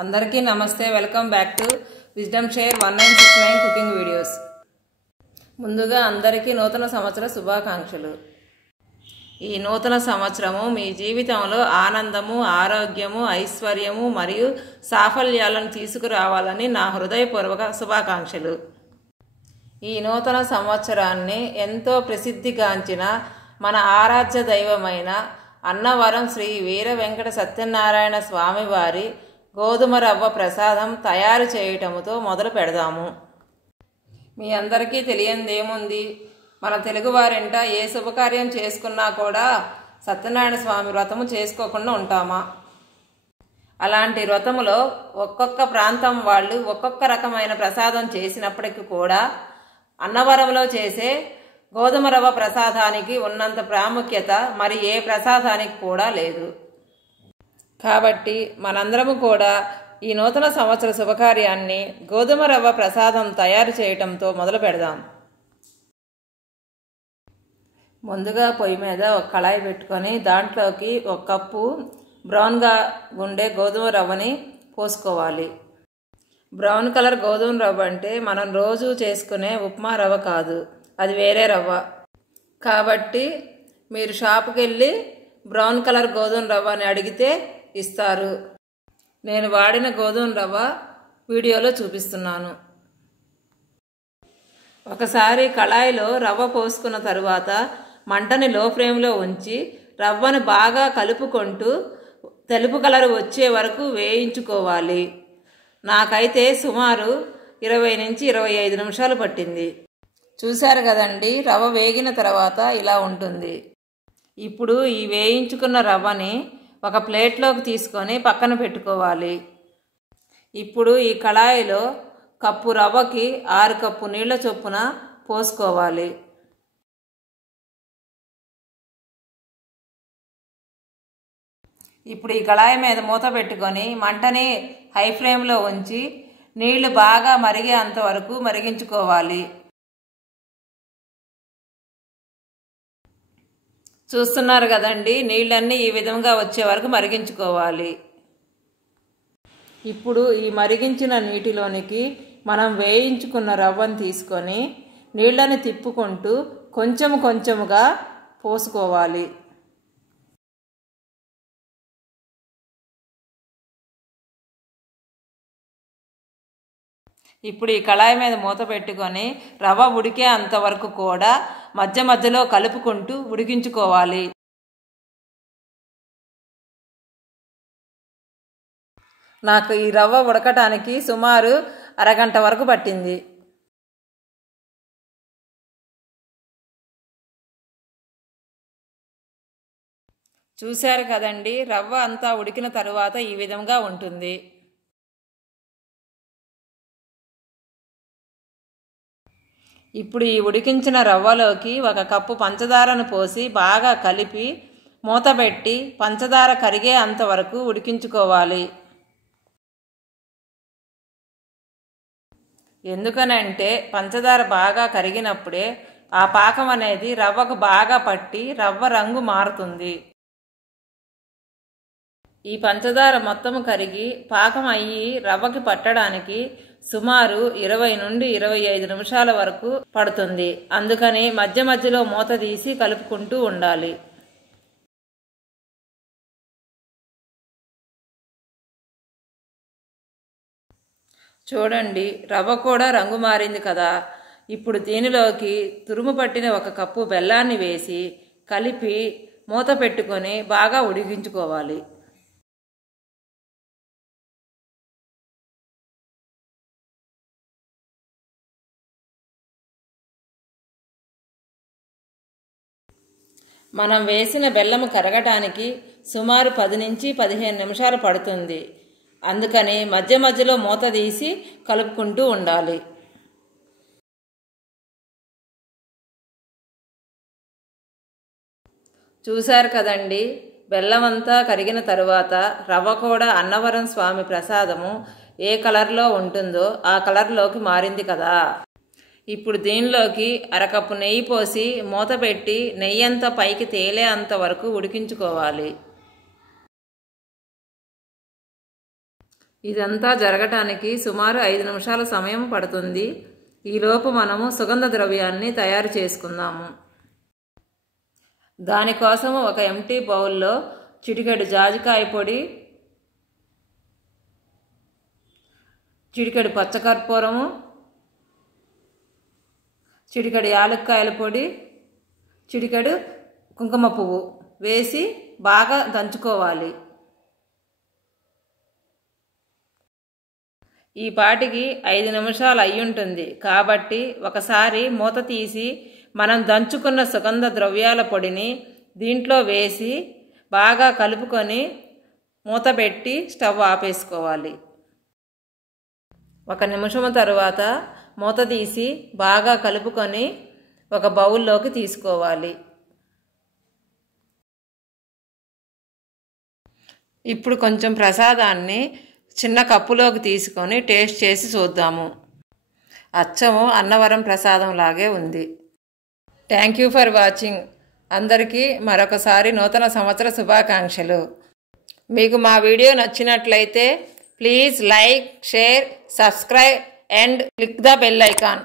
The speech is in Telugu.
అందరికీ నమస్తే. Welcome back to wisdom share 1969 cooking videos. ముందుగా అందరికీ నూతన సంవత్సర శుభాకాంక్షలు. ఈ నూతన సంవత్సరము మీ జీవితంలో ఆనందము, ఆరోగ్యము, ఐశ్వర్యము మరియు సాఫల్యాలను తీసుకురావాలని నా హృదయపూర్వక శుభాకాంక్షలు. ఈ నూతన సంవత్సరాన్ని ఎంతో ప్రసిద్ధిగాంచిన మన ఆరాధ్య దైవమైన అన్నవరం శ్రీ వీర వెంకట సత్యనారాయణ స్వామివారి గోధుమ రవ్వ ప్రసాదం తయారు చేయటముతో మొదలు పెడదాము. మీ అందరికీ తెలియందేముంది, మన తెలుగువారింట ఏ శుభకార్యం చేసుకున్నా కూడా సత్యనారాయణ స్వామి వ్రతము చేసుకోకుండా ఉంటామా? అలాంటి వ్రతములో ఒక్కొక్క ప్రాంతం వాళ్ళు ఒక్కొక్క రకమైన ప్రసాదం చేసినప్పటికీ కూడా అన్నవరంలో చేసే గోధుమ రవ్వ ప్రసాదానికి ఉన్నంత ప్రాముఖ్యత మరి ఏ ప్రసాదానికి కూడా లేదు. కాబట్టి మనందరము కూడా ఈ నూతన సంవత్సర శుభకార్యాన్ని గోధుమ రవ్వ ప్రసాదం తయారు చేయటంతో మొదలు పెడదాం. ముందుగా పొయ్యి మీద ఒక కళాయి పెట్టుకొని దాంట్లోకి ఒక కప్పు బ్రౌన్గా ఉండే గోధుమ రవ్వని పోసుకోవాలి. బ్రౌన్ కలర్ గోధుమ రవ్వ అంటే మనం రోజు చేసుకునే ఉప్మా రవ్వ కాదు, అది వేరే రవ్వ. కాబట్టి మీరు షాపుకి వెళ్ళి బ్రౌన్ కలర్ గోధుమ రవ్వ అని అడిగితే ఇస్తారు. నేను వాడిన గోధుమ రవ్వ వీడియోలో చూపిస్తున్నాను. ఒకసారి కళాయిలో రవ్వ పోసుకున్న తరువాత మంటని లో ఫ్లేమ్లో ఉంచి రవ్వను బాగా కలుపుకుంటూ తెలుపు కలర్ వచ్చే వరకు వేయించుకోవాలి. నాకైతే సుమారు 20 నుంచి 25 నిమిషాలు పట్టింది. చూశారు కదండి, రవ్వ వేగిన తర్వాత ఇలా ఉంటుంది. ఇప్పుడు ఈ వేయించుకున్న రవ్వని ఒక ప్లేట్లోకి తీసుకొని పక్కన పెట్టుకోవాలి. ఇప్పుడు ఈ కళాయిలో కప్పు రవ్వకి 6 కప్పు నీళ్ల చొప్పున పోసుకోవాలి. ఇప్పుడు ఈ కళాయి మీద మూత పెట్టుకొని మంటని హై ఫ్లేమ్లో ఉంచి నీళ్లు బాగా మరిగేంత వరకు మరిగించుకోవాలి. చూస్తున్నారు కదండి, నీళ్ళన్నీ ఈ విధంగా వచ్చే వరకు మరిగించుకోవాలి. ఇప్పుడు ఈ మరిగించిన నీటిలోనికి మనం వేయించుకున్న రవ్వను తీసుకొని నీళ్ళని తిప్పుకుంటూ కొంచెం కొంచెముగా పోసుకోవాలి. ఇప్పుడు ఈ కళాయి మీద మూత పెట్టుకొని రవ్వ ఉడికే అంతవరకు కూడా మధ్య మధ్యలో కలుపుకుంటూ ఉడికించుకోవాలి. నాకు ఈ రవ్వ ఉడకటానికి సుమారు అరగంట వరకు పట్టింది. చూశారు కదండి, రవ్వ అంతా ఉడికిన తరువాత ఈ విధంగా ఉంటుంది. ఇప్పుడు ఈ ఉడికించిన రవ్వలోకి ఒక కప్పు పంచదారను పోసి బాగా కలిపి మూత పెట్టి పంచదార కరిగే అంతవరకు ఉడికించుకోవాలి. ఎందుకనంటే పంచదార బాగా కరిగినప్పుడే ఆ పాకం అనేది రవ్వకు బాగా పట్టి రవ్వ రంగు మారుతుంది. ఈ పంచదార మొత్తం కరిగి పాకం అయ్యి రవ్వకి పట్టడానికి సుమారు 20 నుండి 25 నిమిషాల వరకు పడుతుంది. అందుకని మధ్య మధ్యలో మూత తీసి కలుపుకుంటూ ఉండాలి. చూడండి, రవ్వ కూడా రంగు మారింది కదా. ఇప్పుడు దీనిలోకి తురుము పట్టిన ఒక కప్పు బెల్లాన్ని వేసి కలిపి మూత పెట్టుకొని బాగా ఉడికించుకోవాలి. మనం వేసిన బెల్లము కరగటానికి సుమారు 10 నుంచి 15 నిమిషాలు పడుతుంది. అందుకని మధ్య మధ్యలో మూత తీసి కలుపుకుంటూ ఉండాలి. చూశారు కదండి, బెల్లం అంతా కరిగిన తరువాత రవ్వ కూడా అన్నవరం స్వామి ప్రసాదము ఏ కలర్లో ఉంటుందో ఆ కలర్లోకి మారింది కదా. ఇప్పుడు దీనిలోకి అరకప్పు నెయ్యి పోసి మూత పెట్టి నెయ్యి అంతా పైకి తేలే అంత వరకు ఉడికించుకోవాలి. ఇదంతా జరగటానికి సుమారు 5 నిమిషాల సమయం పడుతుంది. ఈలోపు మనము సుగంధ ద్రవ్యాన్ని తయారు చేసుకుందాము. దానికోసం ఒక ఎంటీ బౌల్లో చిటికెడు జాజికాయ పొడి, చిటికెడు పచ్చకర్పూరము, చిటికెడు యాలక్కాయల పొడి, చిటికెడు కుంకుమ పువ్వు వేసి బాగా దంచుకోవాలి. ఈ పాటికి 5 నిమిషాలు అయ్యుంటుంది కాబట్టి ఒకసారి మూత తీసి మనం దంచుకున్న సుగంధ ద్రవ్యాల పొడిని దీంట్లో వేసి బాగా కలుపుకొని మూత పెట్టి స్టవ్ ఆపేసుకోవాలి. 1 నిమిషం తరువాత మూత తీసి బాగా కలుపుకొని ఒక బౌల్లోకి తీసుకోవాలి. ఇప్పుడు కొంచెం ప్రసాదాన్ని చిన్న కప్పులోకి తీసుకొని టేస్ట్ చేసి చూద్దాము. అచ్చము అన్నవరం ప్రసాదం లాగే ఉంది. Thank you for watching. అందరికీ మరొకసారి నూతన సంవత్సర శుభాకాంక్షలు. మీకు మా వీడియో నచ్చినట్లయితే please like, share, subscribe and click the bell icon.